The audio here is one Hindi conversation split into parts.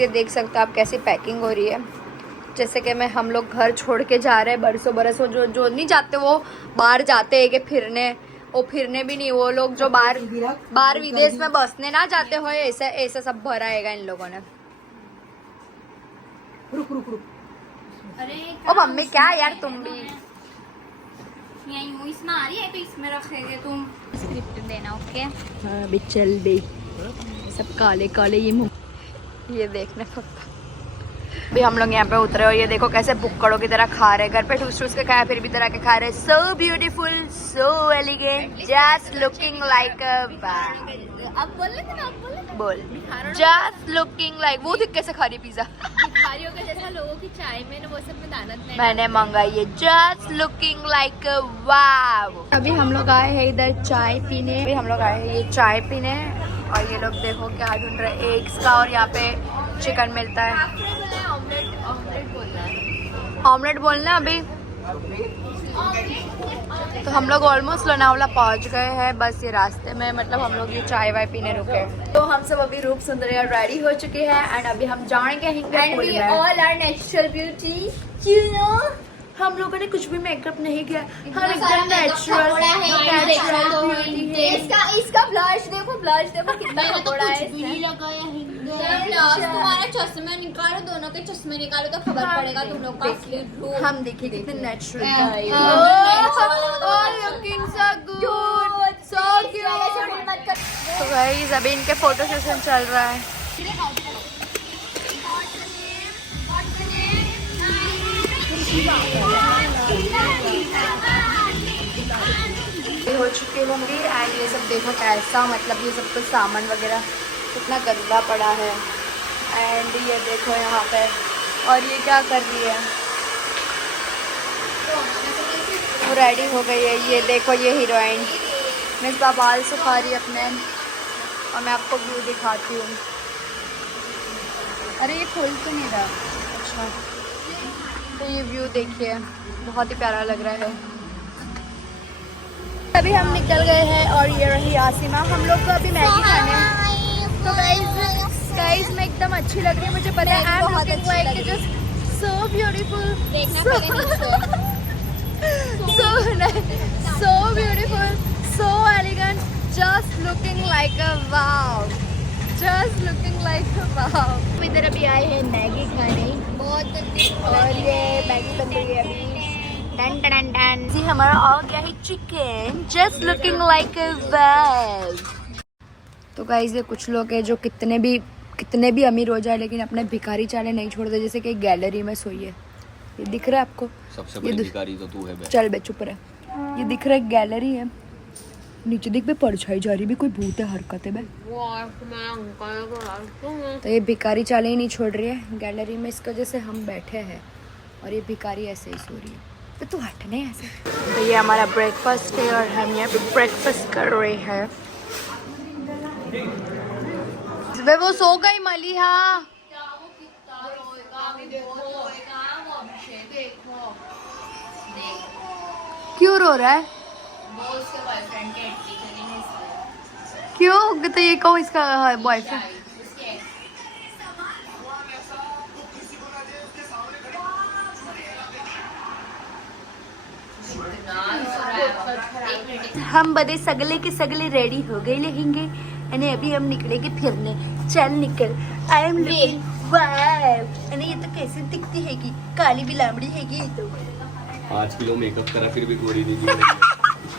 ये देख सकते हो आप कैसी पैकिंग हो रही है। जैसे कि मैं हम लोग घर छोड़ के जा रहे हैं बरसों बरसों, जो नहीं जाते वो बाहर जाते हैं कि फिरने, वो फिरने भी नहीं, वो लोग जो बाहर विदेश में बसने ना जाते हो, ऐसा ऐसा सब भरा हैगा इन लोगों ने। रुक रुक रुक। अरे ओ मम्मी क्या यार तुम भी यही इसमें आ रही है तो इसमें रखेंगे, तुम स्क्रिप्ट देना। ओके हाँ भी चल बे, सब काले काले ये देखने पापा। अभी हम लोग यहाँ पे उतरे और ये देखो कैसे बुक्कड़ों की तरह खा रहे, घर पे ठूस ठूस के खाया फिर भी तरह के खा रहे। सो beautiful, so elegant, just looking like अब बोल लेते ना, अब बोल जस्ट लुकिंग लाइक। वो देख कैसे खा रही पिज्जा, भिखारियों के जैसा लोगों की चाय में वो सब में दानत में मैंने मंगाई है। Just looking like wow. अभी हम लोग आए हैं इधर चाय पीने, अभी हम लोग आए हैं ये चाय पीने और ये लोग देखो क्या ढूंढ रहे, एग्स का, और यहाँ पे चिकन मिलता है। ऑमलेट बोलना अभी। तो हम लोग ऑलमोस्ट लोनावला पहुंच गए हैं, बस ये रास्ते में, मतलब हम लोग ये चाय वाय पीने रुके। तो हम सब अभी रूप सुंदरी और रेडी हो चुके हैं एंड अभी हम जाएंगे पूल में। All are natural beauty, You know, हम लोगों ने कुछ भी मेकअप नहीं किया, हम एकदम नेचुरल ब्यूटी है। इसका ब्लश देखो, ब्लश देखो कितना कपड़ा है इसमें। तुम्हारा चश्मा निकालो, दोनों के चश्मे निकालो तो खबर पड़ेगा तुम लोग का असली रूप। हम देखिए कितने natural looking so good, so cute. तो गाइस अभी इनके फोटो सेशन चल रहा है। हो चुकी होंगी एंड ये सब देखो कैसा, मतलब ये सब कुछ सामान वगैरह कितना गंदा पड़ा है। एंड ये देखो यहाँ पे, और ये क्या कर रही है, वो रेडी हो गई है। ये देखो ये हीरोइन मिस बाल सुखा रही है अपने, और मैं आपको व्यू दिखाती हूँ। अरे ये खोल तो नहीं रहा। अच्छा तो ये व्यू देखिए, बहुत ही प्यारा लग रहा है। अभी हम निकल गए हैं और ये रही आसिमा, हम लोग को अभी मैगी खाने। तो गाइस मैं एकदम अच्छी लग रही है, मुझे पता है। I am looking like just so beautiful, so beautiful, so elegant, just looking like a wow, just looking like a wow. इधर अभी आए हैं मैगी खाने, और ये मैगी बन रही है अभी। डन डन डन जी, हमारा आ गया है chicken, just looking like a wow. तो गाइस ये कुछ लोग हैं जो कितने भी अमीर हो जाए लेकिन अपने भिखारी चाले नहीं छोड़ते, जैसे कि गैलरी में सोई है। ये दिख रहा है आपको, सबसे बड़ी भिखारी तो तू है बे। चल बे चुप रहे। ये दिख रहा है गैलरी है, नीचे देख बे परछाई जा रही भी, कोई भूत है हरकत है बे। तो ये भिखारी चाले ही नहीं छोड़ रही है गैलरी में, इसकी वजह से हम बैठे हैं और ये भिखारी ऐसे ही सो रही है। तो तू हटने ऐसे। तो ये हमारा ब्रेकफास्ट है और हम यहाँ पे ब्रेकफास्ट कर रहे हैं। वो सो गई मलिहा। क्यों रो रहा है? क्यों? तो ये कौन इसका बॉयफ्रेंड? हम बड़े सगले के सगले रेडी हो गए रहेंगे, अने अभी हम निकलेंगे फिरने। चल निकल। आई एम लुकिंग वाव। अने ये तो कैसे दिखती हैगी, काली बिलामड़ी हैगी ये तो। 5 किलो मेकअप करा फिर भी गोरी नहीं।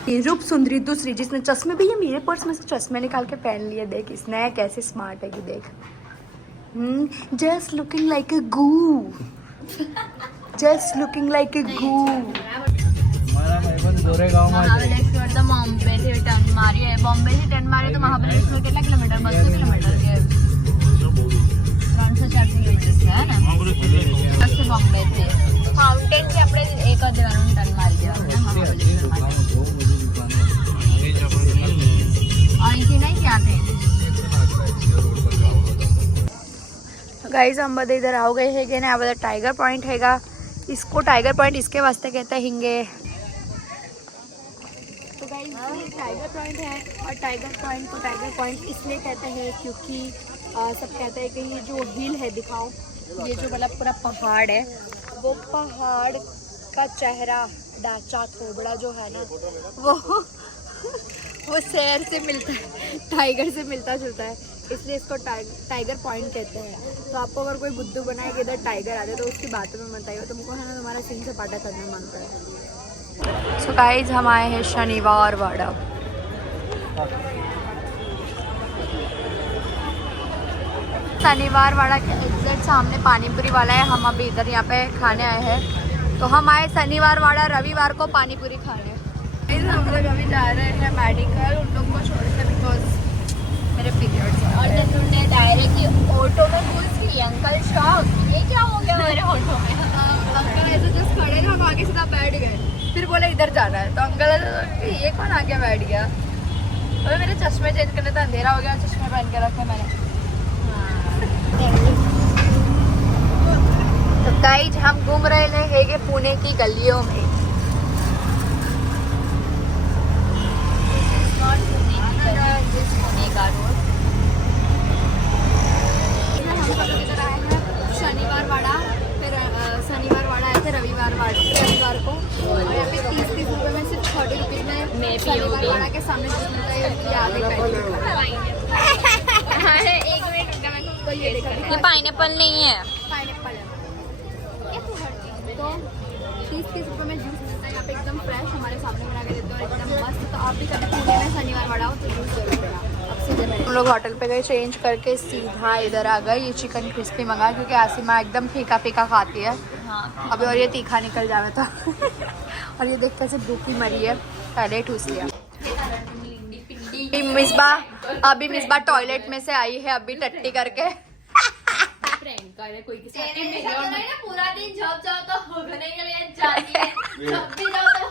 ये रूप सुंदरी दूसरी, जिसने चश्मे भी, ये मेरे पर्स में से चश्मे निकाल के पहन लिए। देख इसने कैसे स्मार्ट है कि देख। Just looking like a goo, just looking like a goo. Bombay से टर्न मारी है, बॉम्बे से टर्न मारी तो महाबलेश्वर कितना किलोमीटर? 200 किलोमीटर के 300-400 किलोमीटर है ना। बस से बॉम्बे से माउंटेन से अपने एक जगह टर्न मारी दिया और इसी नहीं क्या थे। गाइस हम बदे इधर आओ गए है कि ना, बदे टाइगर पॉइंट हैगा। इसको टाइगर पॉइंट इसके वास्ते कहते हैं हिंगे। तो गाइस ये टाइगर पॉइंट है और टाइगर पॉइंट को टाइगर पॉइंट इसलिए कहते हैं क्योंकि सब कहते हैं कि ये जो हिल है दिखाओ, ये जो मतलब पूरा पहाड़ है, वो पहाड़ का चेहरा डाचा थोबड़ा जो है ना वो शेर से मिलता है, टाइगर से मिलता जुलता है, इसलिए इसको टाइगर पॉइंट कहते हैं। तो आपको अगर कोई बुद्धू बनाए कि इधर टाइगर आ जाए तो उसकी बातों में मत आइए, तुमको है ना तुम्हारा सिंह से पाटा करने मन कर है। सो गाइस हम आए हैं शनिवार वाड़ा। शनिवार वाड़ा के एग्जैक्ट सामने पानीपुरी वाला है। हम अभी इधर यहाँ पे खाने आए हैं। तो हम आए शनिवार वाड़ा, रविवार को पानीपुरी खाने। हम लोग अभी जा रहे हैं मेडिकल उन लोग को छोड़ के, बिकॉज मेरे पीरियड्स और तनु ने डायरेक्टली ऑटो में घुस गई। अंकल शॉक, ये क्या हो गया मेरे ऑटो में? अंकल ऐसे जस्ट खड़े थे, हम आगे सीधा बैठ गए, फिर बोले इधर जाना है। तो अंकल ऐसे ये कौन आके बैठ गया। अभी मेरे चश्मे चेंज करने तो अंधेरा हो गया, चश्मे पहन के रखे मैंने। तो गाइस हम घूम रहे हैं पुणे की गलियों में। शनिवार वाड़ा, फिर शनिवार वाड़ा आए थे रविवार को, और यहाँ पे 30 रुपए में सिर्फ 40 रुपीज में शनिवार वाड़ा के सामने ये पाइनएप्पल नहीं है, पाइनएप्पल है। तो 30 रुपए में जूस मिलता है यहाँ पे, एकदम फ्रेश हमारे सामने बना के देते हैं और एकदम मस्त। तो आप भी कभी पुणे में शनिवार वाड़ा हो तो जूस जरूर लेना। अब सीधे हम लोग होटल पे गए, चेंज करके सीधा इधर आ गए। ये चिकन क्रिस्पी मंगाया क्योंकि आसिमा एकदम फीका फीका खाती है। हाँ। अभी और ये तीखा निकल जावे तो और ये देख कैसे भूखी मरी है, पहले ही ठूस लिया। मिसबा टॉयलेट में से आई है अभी टट्टी करके। कोई पूरा दिन जब जाओ तो होगने के लिए जाती है, जब भी जाओ तो